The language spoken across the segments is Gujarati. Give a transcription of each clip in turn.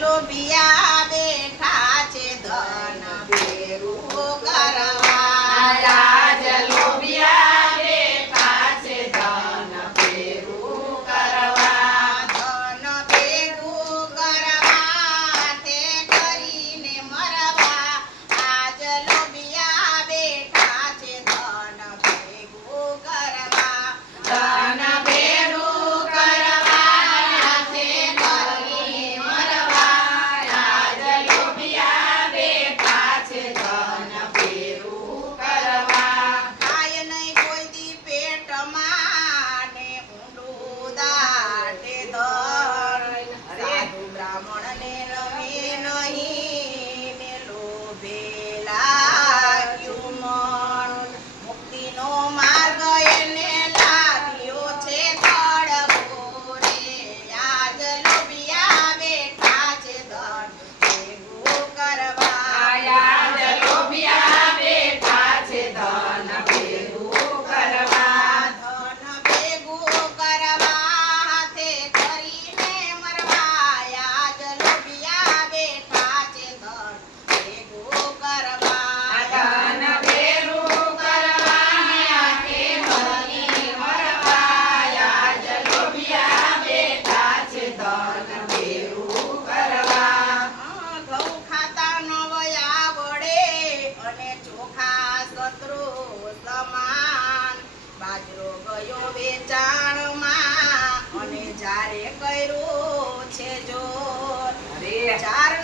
lobia કચરો બાજરો ગયો વેચાણમાં. અને જારે કર્યો છે જો ચાર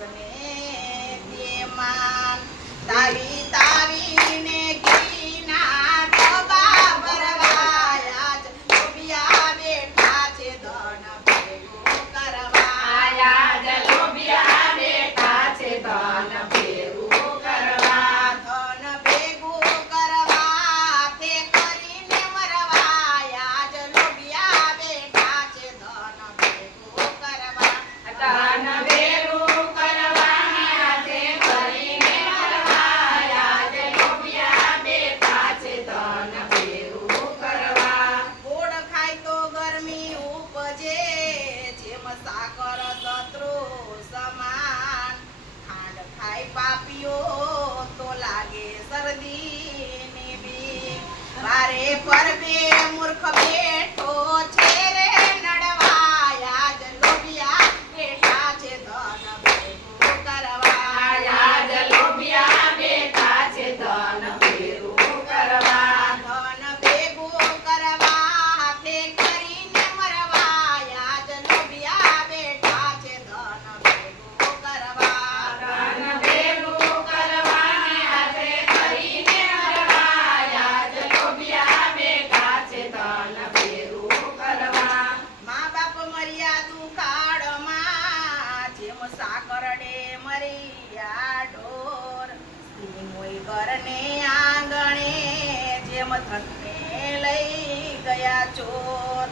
સપને તેમાં તારી લઈ ગયા ચોર.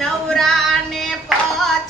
નવરા ને પાંચ